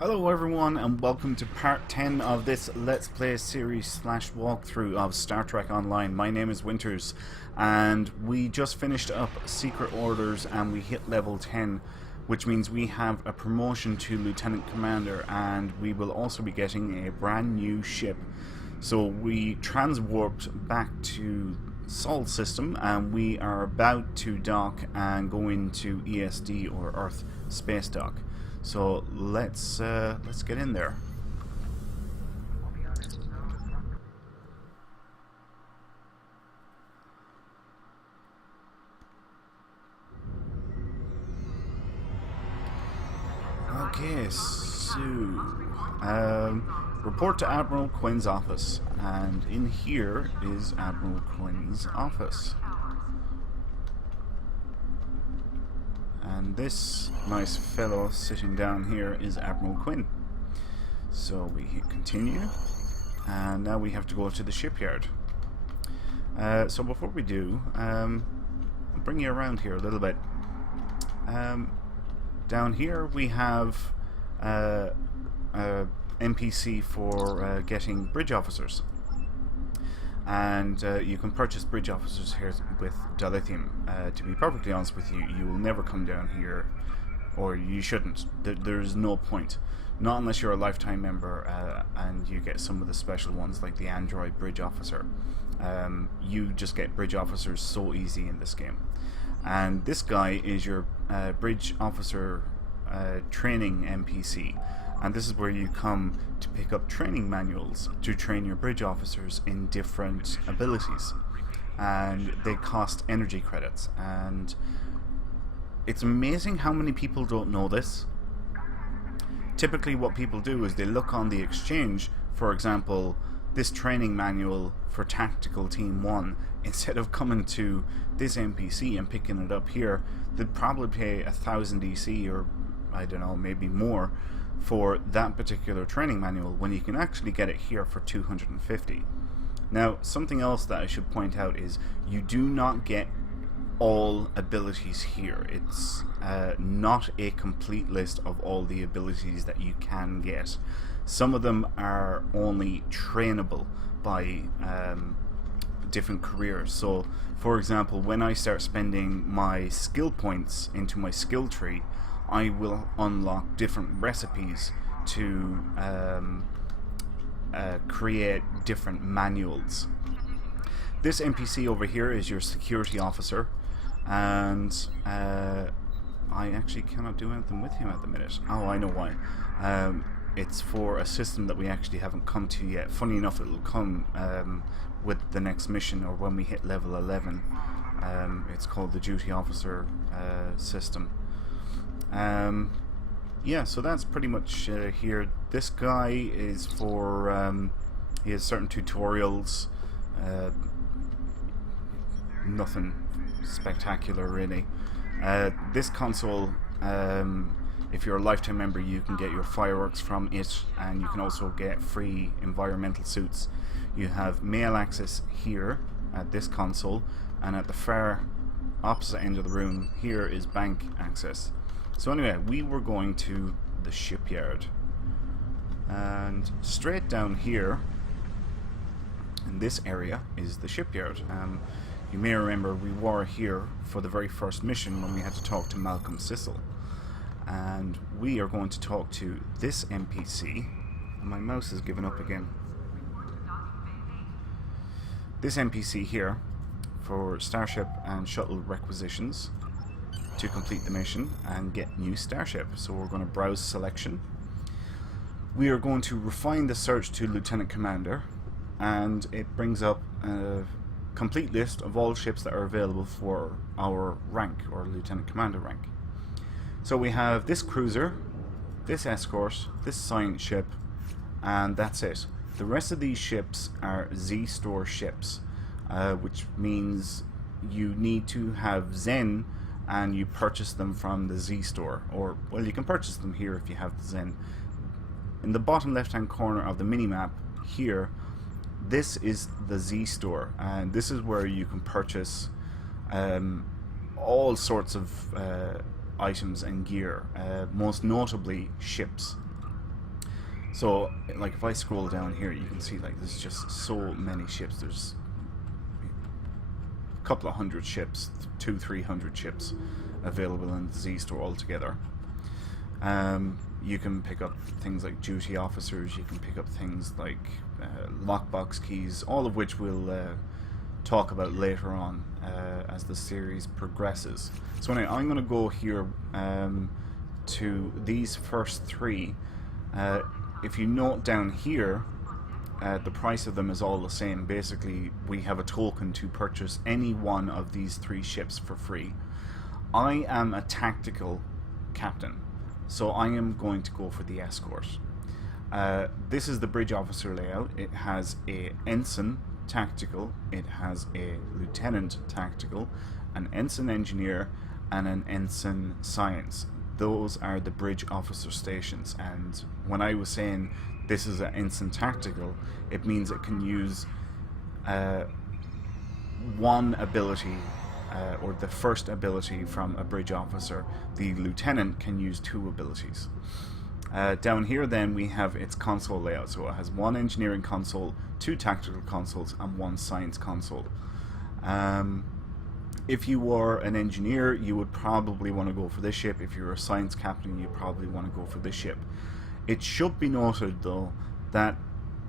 Hello everyone and welcome to part 10 of this Let's Play series / walkthrough of Star Trek Online. My name is Winters and we just finished up Secret Orders and we hit level 10, which means we have a promotion to Lieutenant Commander and we will also be getting a brand new ship. So we transwarped back to Sol system and we are about to dock and go into ESD or Earth Space Dock. So let's get in there. Okay, so report to Admiral Quinn's office, and in here is Admiral Quinn's office. And this nice fellow sitting down here is Admiral Quinn. So we hit continue, and now we have to go to the shipyard. So before we do, I'll bring you around here a little bit. Down here we have NPC for getting bridge officers. And you can purchase bridge officers here with dilithium. To be perfectly honest with you, you will never come down here, or you shouldn't. There's no point. Not unless you're a lifetime member and you get some of the special ones like the Android bridge officer. You just get bridge officers so easy in this game. And this guy is your bridge officer training NPC. And this is where you come to pick up training manuals to train your bridge officers in different abilities. And they cost energy credits. And it's amazing how many people don't know this. Typically what people do is they look on the exchange, for example, this training manual for Tactical Team 1, instead of coming to this NPC and picking it up here, they'd probably pay 1000 EC or, I don't know, maybe more for that particular training manual when you can actually get it here for 250. Now, something else that I should point out is you do not get all abilities here. It's not a complete list of all the abilities that you can get. Some of them are only trainable by different careers. So, for example, when I start spending my skill points into my skill tree, I will unlock different recipes to create different manuals. This NPC over here is your security officer, and I actually cannot do anything with him at the minute. Oh, I know why. It's for a system that we actually haven't come to yet. Funny enough, it'll come with the next mission or when we hit level 11. It's called the duty officer system. Yeah, so that's pretty much here. This guy is for he has certain tutorials, nothing spectacular really. This console, if you're a lifetime member, you can get your fireworks from it, and you can also get free environmental suits. You have mail access here at this console, and at the far opposite end of the room here is bank access. So anyway, we were going to the shipyard, and straight down here in this area is the shipyard. You may remember we were here for the very first mission when we had to talk to Malcolm Cecil, and we are going to talk to this NPC. My mouse has given up again. This NPC here for Starship and Shuttle requisitions to complete the mission and get new Starship. So we're going to browse selection. We are going to refine the search to Lieutenant Commander, and it brings up a complete list of all ships that are available for our rank, or Lieutenant Commander rank. So we have this cruiser, this escort, this science ship, and that's it. The rest of these ships are Z-Store ships, which means you need to have Zen and you purchase them from the Z-Store, or, well, you can purchase them here if you have the Zen. In the bottom left hand corner of the minimap here, this is the Z-Store, and this is where you can purchase all sorts of items and gear, most notably ships. So, like, if I scroll down here, you can see, like, there's just so many ships. There's a couple of hundred ships, 200-300 ships available in the Z store altogether. You can pick up things like duty officers, you can pick up things like lockbox keys, all of which we'll talk about later on as the series progresses. So anyway, I'm going to go here to these first three. If you note down here, the price of them is all the same. Basically, we have a token to purchase any one of these three ships for free. I am a tactical captain, so I am going to go for the escort. This is the bridge officer layout. It has a ensign tactical, it has a lieutenant tactical, an ensign engineer, and an ensign science. Those are the bridge officer stations, and when I was saying this is an ensign tactical, it means it can use one ability, or the first ability from a bridge officer. The lieutenant can use two abilities. Down here then we have its console layout, so it has one engineering console, two tactical consoles, and one science console. If you were an engineer, you would probably want to go for this ship. If you're a science captain, you probably want to go for this ship. It should be noted though that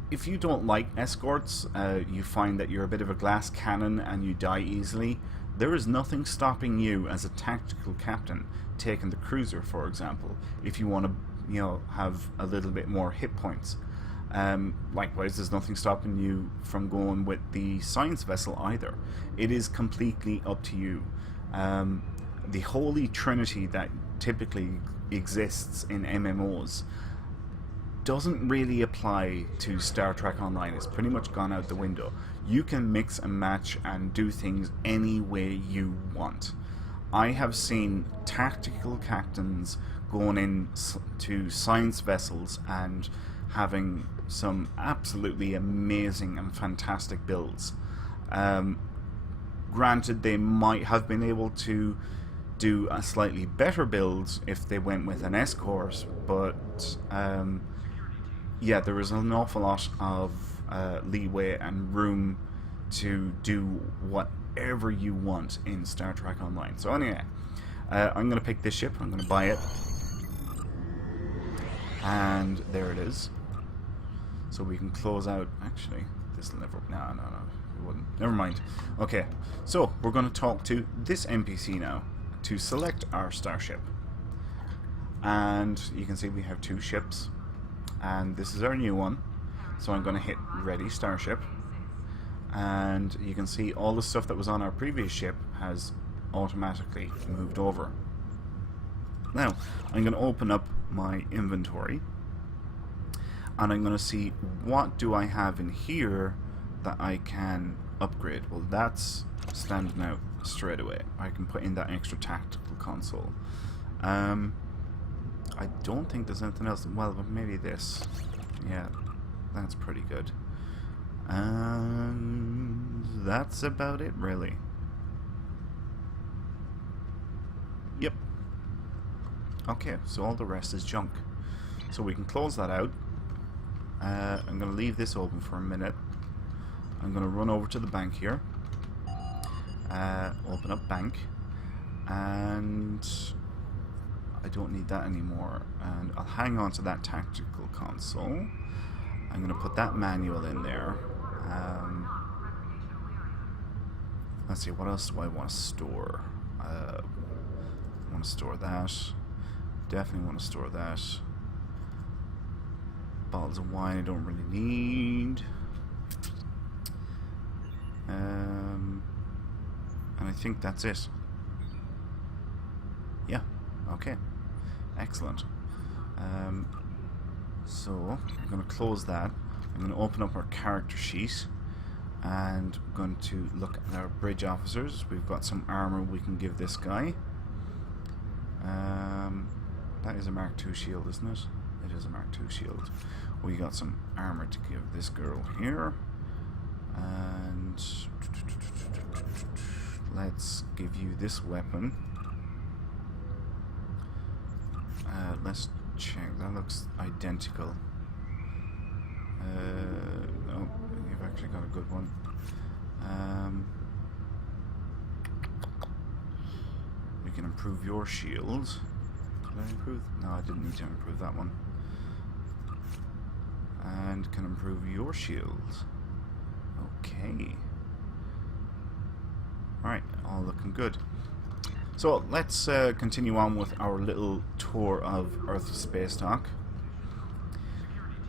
if you don't like escorts, you find that you're a bit of a glass cannon and you die easily, there is nothing stopping you as a tactical captain taking the cruiser, for example, if you want to, you know, have a little bit more hit points. Likewise, there's nothing stopping you from going with the science vessel either. It is completely up to you. The holy trinity that typically exists in MMOs doesn't really apply to Star Trek Online. It's pretty much gone out the window. You can mix and match and do things any way you want. I have seen tactical captains going in to science vessels and having some absolutely amazing and fantastic builds. Granted, they might have been able to do a slightly better build if they went with an escort, but yeah, there is an awful lot of leeway and room to do whatever you want in Star Trek Online. So anyway, I'm going to pick this ship, I'm going to buy it, and there it is. So we can close out, actually, this will never, no, it wouldn't, never mind. Okay, so we're going to talk to this NPC now to select our starship. And you can see we have two ships, and this is our new one. So I'm going to hit ready starship, and you can see all the stuff that was on our previous ship has automatically moved over. Now I'm going to open up my inventory, and I'm going to see what do I have in here that I can upgrade. Well, that's standing out straight away. I can put in that extra tactical console. I don't think there's anything else. Well, maybe this. Yeah, that's pretty good. And that's about it, really. Yep. Okay, so all the rest is junk. So we can close that out. I'm going to leave this open for a minute. I'm going to run over to the bank here. Open up bank. And I don't need that anymore. And I'll hang on to that tactical console. I'm going to put that manual in there. Let's see, what else do I want to store? I want to store that. Definitely want to store that. Bottles of wine I don't really need. And I think that's it. Yeah, okay. Excellent. So I'm going to close that. I'm going to open up our character sheet, and I'm going to look at our bridge officers. We've got some armor we can give this guy. That is a Mark II shield, isn't it? It is a Mark II shield. We got some armor to give this girl here, and let's give you this weapon. Let's check. That looks identical. Oh, you've actually got a good one. We can improve your shield. Did I improve? No, I didn't need to improve that one. And can improve your shield. Okay. Alright, all looking good. So let's continue on with our little tour of Earth's space dock.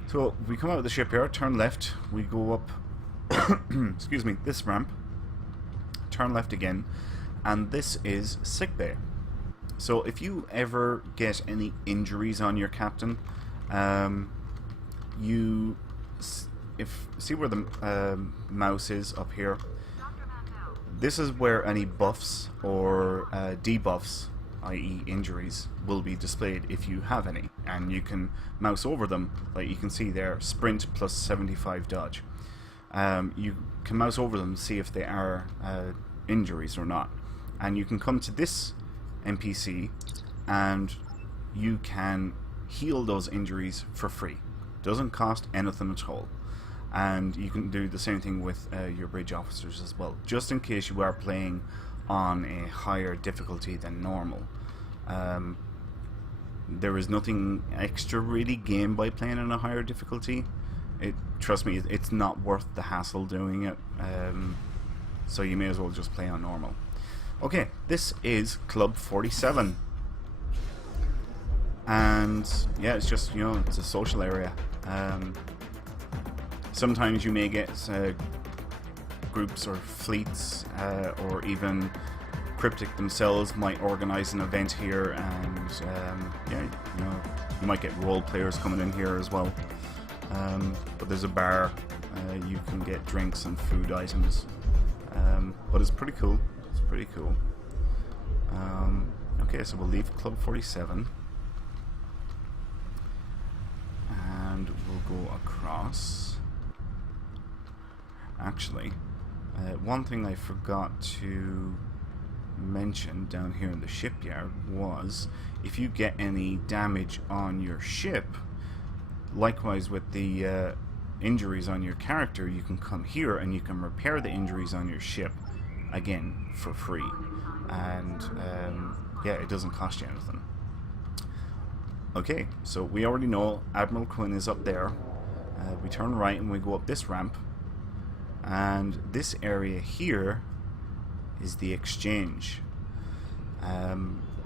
So we come out of the shipyard, turn left, we go up excuse me, this ramp, turn left again, and this is Sickbay. So if you ever get any injuries on your captain, you see where the mouse is up here. This is where any buffs or debuffs, i.e. injuries, will be displayed if you have any, and you can mouse over them, like you can see there, sprint plus 75 dodge. You can mouse over them to see if they are injuries or not, and you can come to this NPC and you can heal those injuries for free. Doesn't cost anything at all. And you can do the same thing with your bridge officers as well, just in case you are playing on a higher difficulty than normal. There is nothing extra really gained by playing on a higher difficulty. Trust me, it's not worth the hassle doing it, so you may as well just play on normal. Okay, this is Club 47, and yeah, it's just, you know, it's a social area. Sometimes you may get groups or fleets, or even Cryptic themselves might organize an event here, and yeah, you know, you might get role players coming in here as well. But there's a bar, you can get drinks and food items, but it's pretty cool. It's pretty cool. Okay, so we'll leave Club 47 and we'll go across. Actually, one thing I forgot to mention down here in the shipyard was if you get any damage on your ship, likewise with the injuries on your character, you can come here and you can repair the injuries on your ship again for free, and yeah, it doesn't cost you anything. Okay, so we already know Admiral Quinn is up there. We turn right and we go up this ramp, and this area here is the exchange.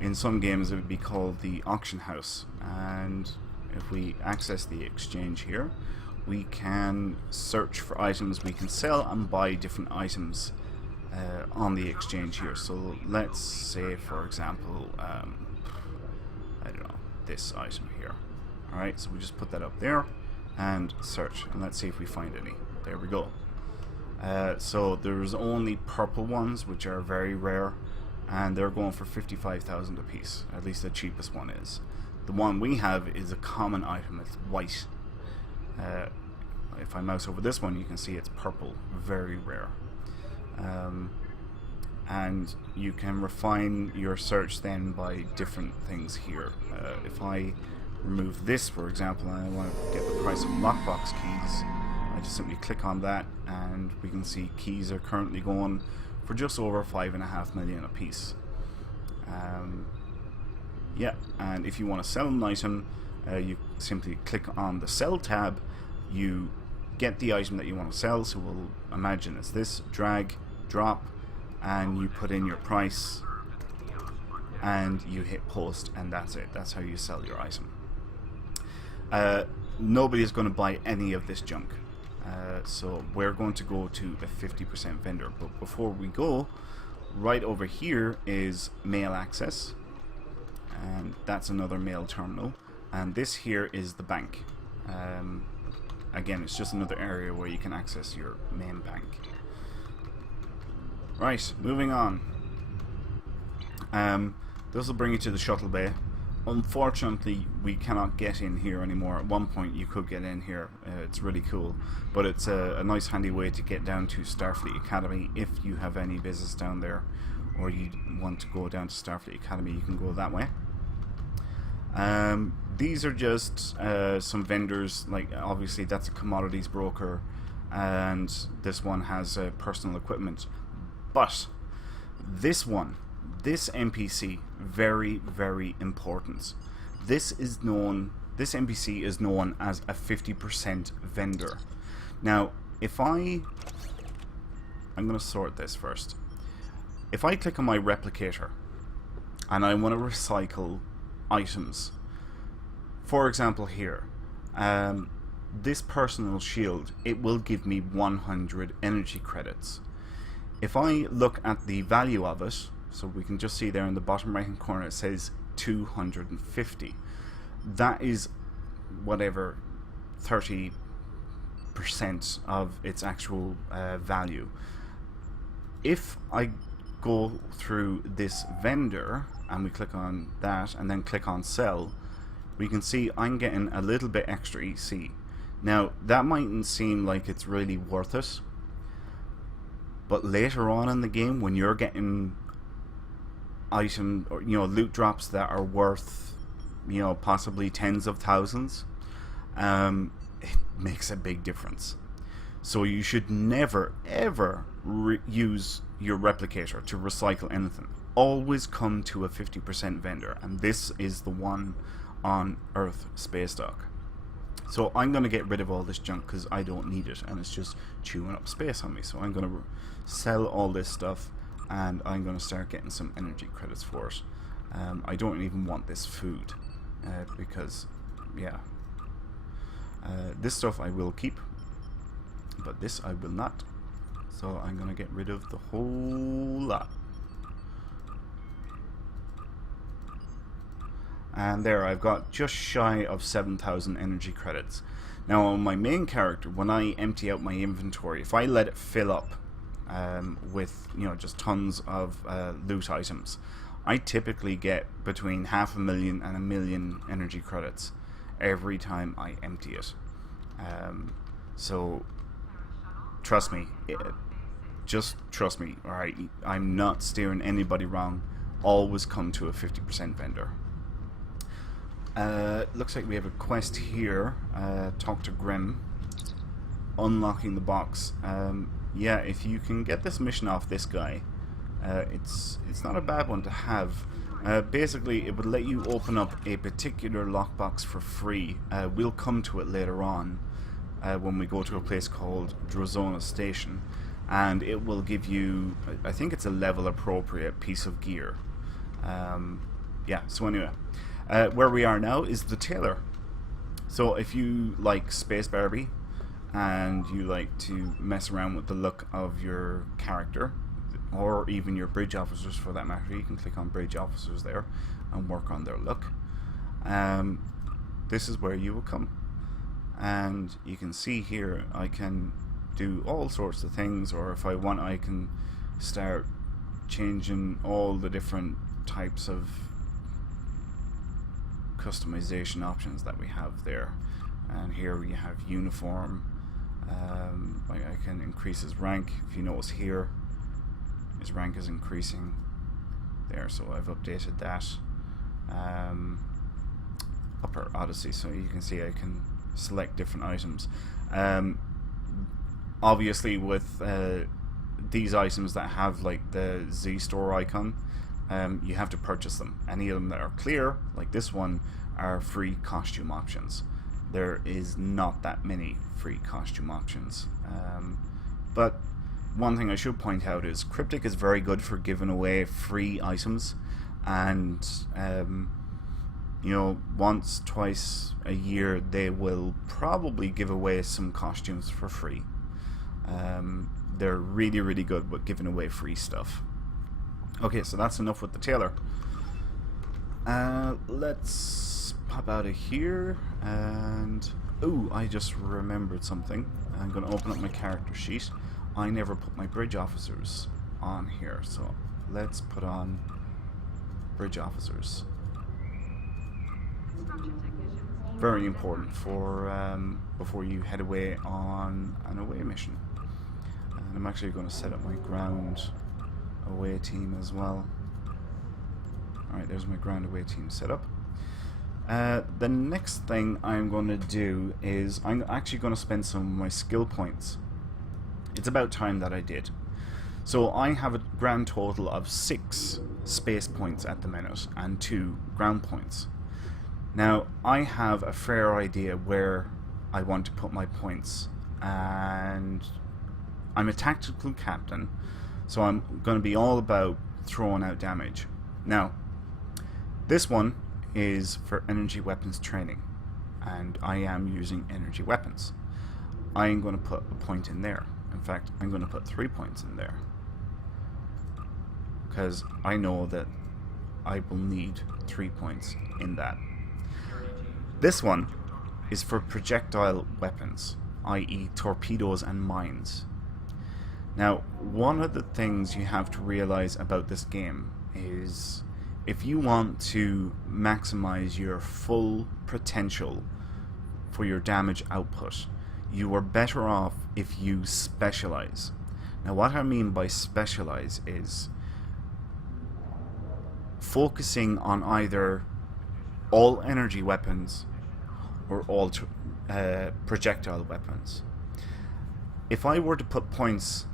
In some games it would be called the auction house, and if we access the exchange here, we can search for items we can sell and buy different items on the exchange here. So let's say, for example, I don't know, this item here. Alright, so we just put that up there and search, and let's see if we find any. There we go. So there's only purple ones, which are very rare, and they're going for 55,000 a piece. At least the cheapest one is. The one we have is a common item. It's white. If I mouse over this one, you can see it's purple. Very rare. And you can refine your search then by different things here. If I remove this, for example, and I want to get the price of lockbox keys, I just simply click on that, and we can see keys are currently going for just over 5.5 million a piece. Yeah, and if you want to sell an item, you simply click on the sell tab, you get the item that you want to sell, so we'll imagine it's this, drag, drop, and you put in your price, and you hit post, and that's it. That's how you sell your item. Nobody's going to buy any of this junk, so we're going to go to a 50% vendor. But before we go, right over here is mail access, and that's another mail terminal, and this here is the bank. Again, it's just another area where you can access your main bank. Right, moving on. This will bring you to the shuttle bay. Unfortunately, we cannot get in here anymore. At one point you could get in here. It's really cool, but it's a nice handy way to get down to Starfleet Academy if you have any business down there, or you want to go down to Starfleet Academy, you can go that way. These are just some vendors. Like, obviously that's a commodities broker, and this one has personal equipment. But this NPC, very, very important. This NPC is known as a 50% vendor. Now, I'm going to sort this first. If I click on my replicator and I want to recycle items, for example here, this personal shield, it will give me 100 energy credits. If I look at the value of it, so we can just see there in the bottom right hand corner, it says 250. That is whatever 30% of its actual value. If I go through this vendor and we click on that and then click on sell, we can see I'm getting a little bit extra EC. Now, that mightn't seem like it's really worth it, but later on in the game, when you're getting item or loot drops that are worth possibly tens of thousands, it makes a big difference. So you should never ever use your replicator to recycle anything. Always come to a 50% vendor, and this is the one on Earth Space Dock. So I'm going to get rid of all this junk because I don't need it and it's just chewing up space on me. So I'm going to sell all this stuff and I'm going to start getting some energy credits for it. I don't even want this food because, yeah, this stuff I will keep, but this I will not. So I'm going to get rid of the whole lot. And there, I've got just shy of 7,000 energy credits. Now on my main character, when I empty out my inventory, if I let it fill up with just tons of loot items, I typically get between 500,000 and 1 million energy credits every time I empty it. So trust me, just trust me, alright? I'm not steering anybody wrong. Always come to a 50% vendor. Looks like we have a quest here. Talk to Grim. Unlocking the box. Yeah, if you can get this mission off this guy, it's not a bad one to have. Basically, it would let you open up a particular lockbox for free. We'll come to it later on when we go to a place called Drozona Station, and it will give you, I think it's a level appropriate piece of gear. Yeah, so anyway. Where we are now is the Tailor. So if you like Space Barbie and you like to mess around with the look of your character, or even your bridge officers for that matter, you can click on bridge officers there and work on their look. This is where you will come, and you can see here I can do all sorts of things, or if I want I can start changing all the different types of customization options that we have there. And here we have uniform. I can increase his rank. If you notice here, his rank is increasing there, so I've updated that. Upper Odyssey, so you can see I can select different items. Obviously with these items that have like the Z store icon, you have to purchase them. Any of them that are clear, like this one, are free costume options. There is not that many free costume options. But one thing I should point out is Cryptic is very good for giving away free items, and once, twice a year they will probably give away some costumes for free. They're really, really good with giving away free stuff. Okay, so that's enough with the Tailor. Let's pop out of here, and ooh, I just remembered something. I'm going to open up my character sheet. I never put my bridge officers on here, so let's put on bridge officers. Very important for before you head away on an away mission. And I'm actually going to set up my ground away team as well. Alright, there's my ground away team set up. The next thing I'm going to do is I'm actually going to spend some of my skill points. It's about time that I did. So I have a grand total of 6 space points at the minute and 2 ground points. Now I have a fair idea where I want to put my points, and I'm a tactical captain, so I'm going to be all about throwing out damage. Now this one is for energy weapons training, and I am using energy weapons. I am going to put a point in there. In fact, I'm going to put 3 points in there, because I know that I will need 3 points in that. This one is for projectile weapons, i.e. torpedoes and mines. Now, one of the things you have to realize about this game is if you want to maximize your full potential for your damage output, you are better off if you specialize. Now what I mean by specialize is focusing on either all energy weapons or all projectile weapons. If I were to put points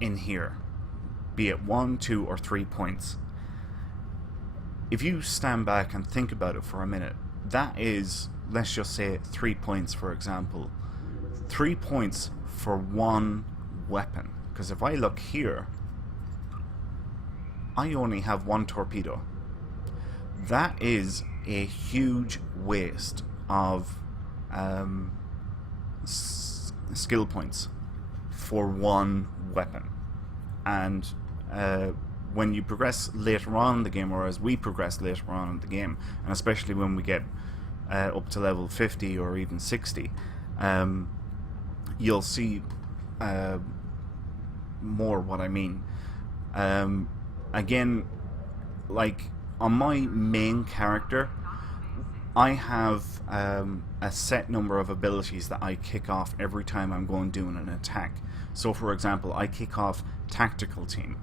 in here, be it 1, 2 or 3 points, if you stand back and think about it for a minute, that is, let's just say 3 points for example. 3 points for one weapon. Because if I look here, I only have 1 torpedo. That is a huge waste of skill points for one weapon. And when you progress later on in the game, or as we progress later on in the game, and especially when we get up to level 50 or even 60, you'll see more what I mean. Again, like on my main character, I have a set number of abilities that I kick off every time I'm going doing an attack. So for example, I kick off Tactical Team.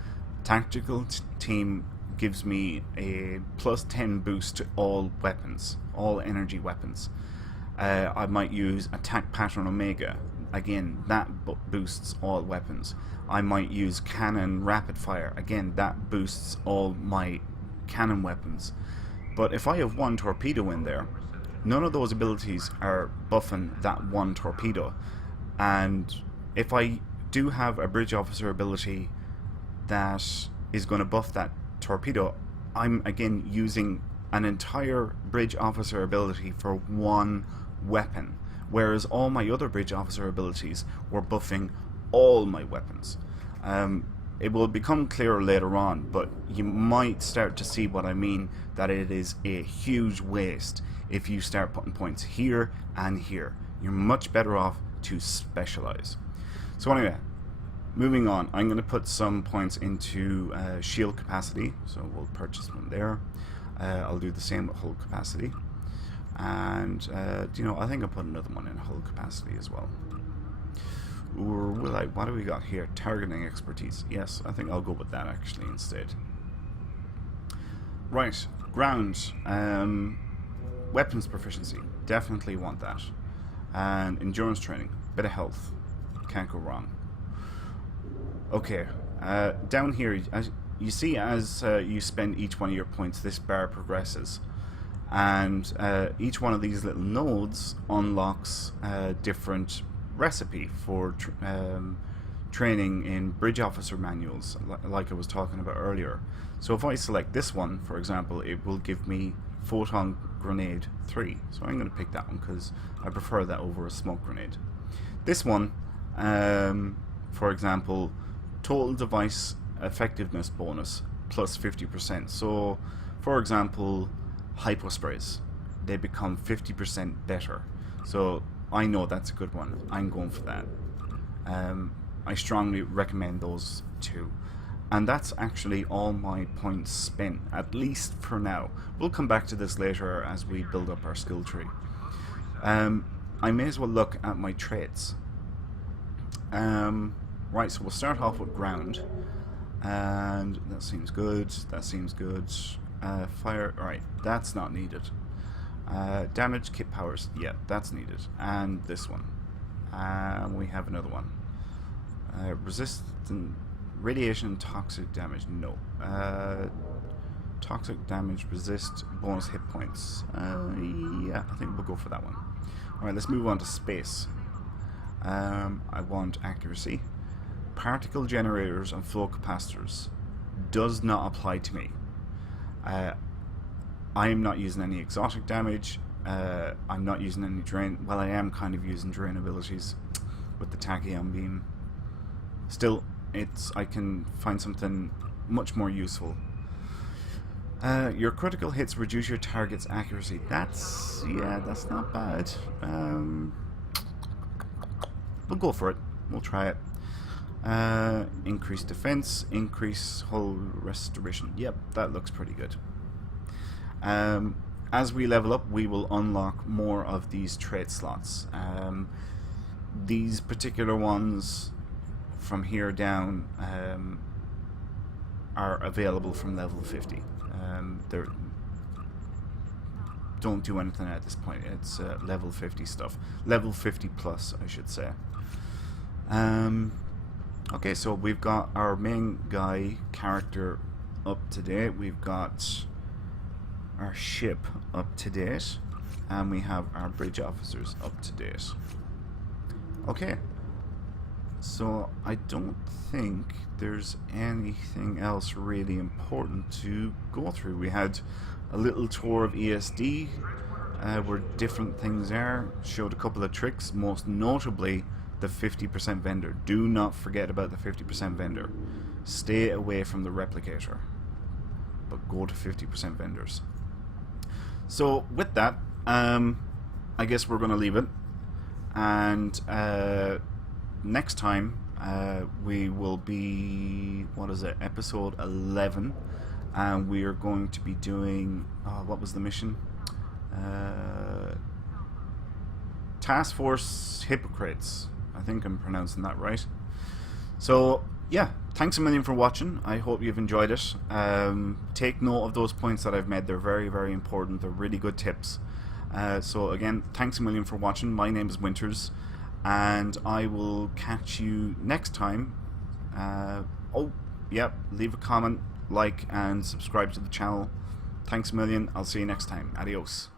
Tactical Team gives me a plus 10 boost to all weapons, all energy weapons. I might use Attack Pattern Omega. Again, that boosts all weapons. I might use Cannon Rapid Fire. Again, that boosts all my cannon weapons. But if I have 1 torpedo in there, none of those abilities are buffing that 1 torpedo. And if I do have a bridge officer ability that is going to buff that torpedo, I'm again using an entire bridge officer ability for 1 weapon, whereas all my other bridge officer abilities were buffing all my weapons. It will become clearer later on, but you might start to see what I mean, that it is a huge waste if you start putting points here and here. You're much better off to specialize. So anyway, moving on, I'm going to put some points into shield capacity, so we'll purchase one there. I'll do the same with hull capacity, and you know, I think I'll put another one in hull capacity as well. Or will I? What do we got here? Targeting expertise. Yes, I think I'll go with that actually instead. Right, ground. Weapons proficiency. Definitely want that. And endurance training. Bit of health. Can't go wrong. Okay, down here, as you see, as you spend each one of your points, this bar progresses. And each one of these little nodes unlocks a different recipe for training in bridge officer manuals, like I was talking about earlier. So if I select this one, for example, it will give me photon grenade 3. So I'm going to pick that one because I prefer that over a smoke grenade. This one, for example, total device effectiveness bonus plus 50%. So for example, hyposprays, they become 50% better. So I know that's a good one. I'm going for that. I strongly recommend those two. And that's actually all my points spent, at least for now. We'll come back to this later as we build up our skill tree. I may as well look at my traits. Right, so we'll start off with ground. And that seems good. That seems good. Fire, right, that's not needed. Damage, kit powers. Yeah, that's needed. And this one. We have another one. Resistant radiation and toxic damage. No. Toxic damage, resist, bonus hit points. Yeah, I think we'll go for that one. Alright, let's move on to space. I want accuracy. Particle generators and flow capacitors does not apply to me. I am not using any exotic damage. I'm not using any drain. Well, I am kind of using drain abilities with the tachyon beam. Still, I can find something much more useful. Your critical hits reduce your target's accuracy. That's not bad. We'll go for it. We'll try it. Increase defense, increase hull restoration. Yep, that looks pretty good. As we level up, we will unlock more of these trait slots. These particular ones from here down are available from level 50. Don't do anything at this point. It's level 50 stuff. Level 50 plus, I should say. Okay, so we've got our main guy character up to date. We've got our ship up to date. And we have our bridge officers up to date. Okay. So I don't think there's anything else really important to go through. We had a little tour of ESD, where different things are, showed a couple of tricks, most notably the 50% vendor. Do not forget about the 50% vendor. Stay away from the replicator, but go to 50% vendors. So with that, I guess we're going to leave it, and next time we will be, what is it, episode 11, and we are going to be doing, what was the mission? Task Force Hypocrites. I think I'm pronouncing that right. So yeah, thanks a million for watching. I hope you've enjoyed it. Take note of those points that I've made. They're very, very important. They're really good tips. So again, thanks a million for watching. My name is Winters, and I will catch you next time. Leave a comment, like, and subscribe to the channel. Thanks a million. I'll see you next time. Adios.